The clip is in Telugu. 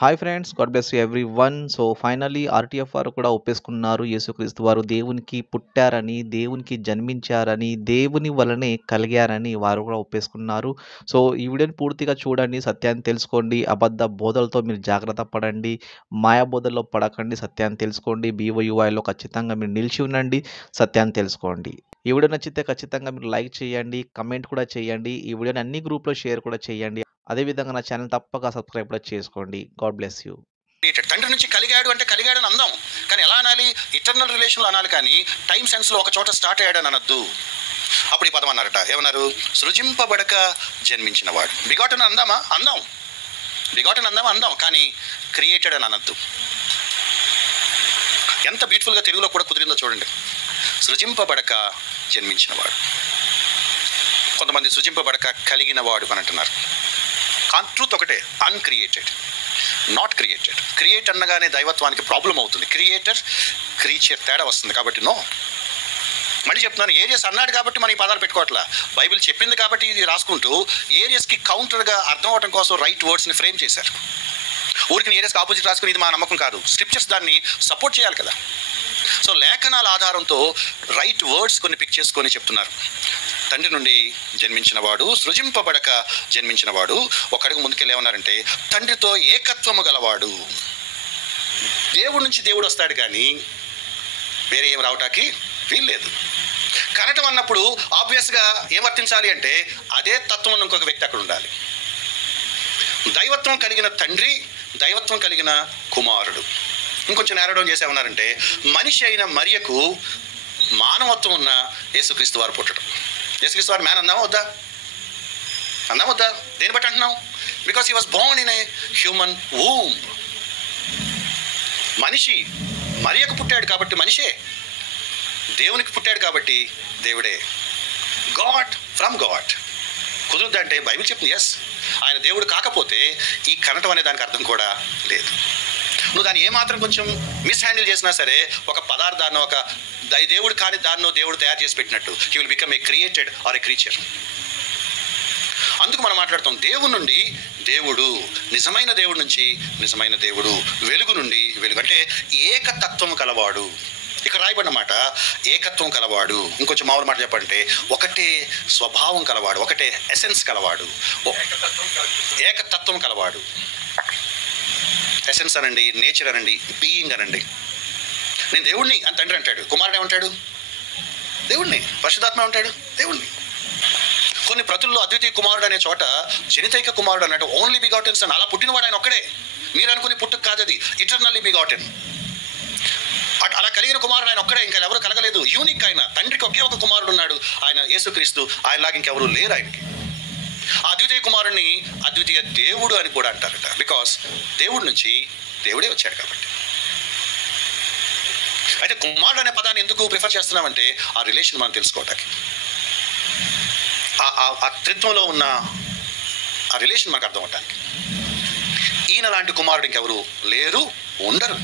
Hi friends, God bless you everyone. So finally RTF వారు కూడా ఒప్పేసుకున్నారు. యేసుక్రీస్తు వారు దేవునికి పుట్టారని, దేవునికి జన్మించారని, దేవుని వలనే కలిగారని వారు కూడా ఒప్పేసుకున్నారు. సో ఈ వీడియోని పూర్తిగా చూడండి, సత్యాన్ని తెలుసుకోండి. అబద్ధ బోధలతో మీరు జాగ్రత్త పడండి. మాయా బోధల్లో పడకండి. సత్యాన్ని తెలుసుకోండి. బీఓయూఐలో ఖచ్చితంగా మీరు నిలిచి ఉండండి. సత్యాన్ని తెలుసుకోండి. ఈ వీడియో నచ్చితే ఖచ్చితంగా మీరు లైక్ చేయండి, కమెంట్ కూడా చేయండి. ఈ వీడియోని అన్ని గ్రూప్‌లో షేర్ కూడా చేయండి. అదేవిధంగా నా ఛానల్ తప్పక సబ్స్క్రైబ్ కూడా చేసుకోండి. God bless you. తండ్రి నుంచి కలిగాడు అంటే కలిగాడని అందాం, కానీ ఎలా అనాలి? ఇటర్నల్ రిలేషన్లో అనాలి, కానీ టైం సెన్స్లో ఒక చోట స్టార్ట్ అయ్యాడని అనొద్దు. అప్పుడు ఈ పదం అన్నారట, ఏమన్నారు? సృజింపబడక జన్మించినవాడు. బిగాటన్ అందామా? అందాం. బిగాటన్ అందామా? అందాం, కానీ క్రియేటెడ్ అని అనొద్దు. ఎంత బ్యూటిఫుల్గా తెలుగులో కూడా కుదిరిందో చూడండి. సృజింపబడక జన్మించినవాడు. కొంతమంది సృజింపబడక కలిగినవాడు అని అంటున్నారు. ట్రూత్ ఒకటే, అన్క్రియేటెడ్, నాట్ క్రియేటెడ్. క్రియేట్ అనగానే దైవత్వానికి ప్రాబ్లం అవుతుంది. క్రియేటర్ క్రీచర్ తేడా వస్తుంది. కాబట్టి నో. మళ్ళీ చెప్తున్నాను, ఏరియస్ అన్నాడు కాబట్టి మనం ఈ పదాలు పెట్టుకోవట్లా. బైబిల్ చెప్పింది కాబట్టి ఇది రాసుకుంటూ ఏరియస్కి కౌంటర్గా అర్థం అవడం కోసం రైట్ వర్డ్స్ని ఫ్రేమ్ చేశారు. ఊరికి ఏరియస్కి ఆపోజిట్ రాసుకుని ఇది మా నమ్మకం కాదు. స్క్రిప్చర్స్ దాన్ని సపోర్ట్ చేయాలి కదా. సో లేఖనాల ఆధారంతో రైట్ వర్డ్స్ కొన్ని పిక్ చేసుకొని చెప్తున్నారు. తండ్రి నుండి జన్మించినవాడు, సృజింపబడక జన్మించినవాడు. ఒక అడుగు ముందుకెళ్ళి ఏమన్నారంటే, తండ్రితో ఏకత్వము గలవాడు. దేవుడి నుంచి దేవుడు వస్తాడు, కానీ వేరే ఏం రావటానికి వీల్లేదు. కనటం అన్నప్పుడు ఆబ్వియస్గా ఏం వర్తించాలి అంటే అదే తత్వం ఉన్న ఇంకొక వ్యక్తి అక్కడ ఉండాలి. దైవత్వం కలిగిన తండ్రి, దైవత్వం కలిగిన కుమారుడు. ఇంకొంచెం నేరడం చేసేమన్నారంటే, మనిషి అయిన మరియకు మానవత్వం ఉన్న యేసుక్రీస్తు వారు పుట్టడం. యేసుక్రీస్తు వారు మ్యాన్ అందామా వద్దా? అందామా వద్దా? దేని బట్టి అంటున్నాం? Because he was born in a human womb. మనిషి మరియకు పుట్టాడు కాబట్టి మనిషే, దేవునికి పుట్టాడు కాబట్టి దేవుడే. God from God. కుదురుద్దంటే బైబిల్ చెప్తుంది ఎస్. ఆయన దేవుడు కాకపోతే ఈ కనటం అనే దానికి అర్థం కూడా లేదు. నువ్వు దాన్ని ఏమాత్రం కొంచెం మిస్ హ్యాండిల్ చేసినా సరే, ఒక పదార్థాన్ని, ఒక దేవుడు కాని దాన్నో దేవుడు తయారు చేసి పెట్టినట్టు he will become a created or a creature. అందుకు మనం మాట్లాడుతాం, దేవుడి నుండి దేవుడు, నిజమైన దేవుడి నుంచి నిజమైన దేవుడు, వెలుగు నుండి వెలుగు. అంటే ఏకతత్వం కలవాడు. ఇక్కడ రాయబడిన మాట ఏకత్వం కలవాడు. ఇంకొంచెం మామూలు మాట చెప్పంటే ఒకటే స్వభావం కలవాడు, ఒకటే ఎసెన్స్ కలవాడు, ఏకతత్వం కలవాడు. ఎసెన్స్ అనండి, నేచర్ అనండి, బీయింగ్ అనండి. నేను దేవుడిని అని తండ్రి అంటాడు. కుమారుడు ఏమంటాడు? దేవుడిని. పరిశుద్ధాత్మ ఏమంటాడు? దేవుడిని. కొన్ని ప్రతుల్లో అద్వితీయ కుమారుడు అనే చోట జనితైక కుమారుడు అన్నట్టు ఓన్లీ బిగాటెన్స్ అని. అలా పుట్టినవాడు ఆయన ఒక్కడే. మీరు అనుకుని పుట్టుకు కాదు అది, ఇటర్నల్లీ బిగాటెన్. అలా కలిగిన కుమారుడు ఆయన ఒక్కడే, ఇంకా ఎవరు కలగలేదు. యూనిక్ ఆయన. తండ్రికి ఒకే ఒక కుమారుడు ఉన్నాడు, ఆయన యేసుక్రీస్తు. ఆయనలాగా ఇంకెవరు లేరు ఆయనకి. ఆ అద్వితీయ కుమారుడిని అద్వితీయ దేవుడు అని కూడా అంటారట. బికాస్ దేవుడి నుంచి దేవుడే వచ్చాడు కాబట్టి. అయితే కుమారుడు అనే పదాన్ని ఎందుకు ప్రిఫర్ చేస్తున్నామంటే ఆ రిలేషన్ మనం తెలుసుకోవటానికి, ఆ త్రిత్వంలో ఉన్న ఆ రిలేషన్ మనకు అర్థం అవటానికి. ఈయన లాంటి కుమారుడు ఇంకెవరు లేరు, ఉండరు.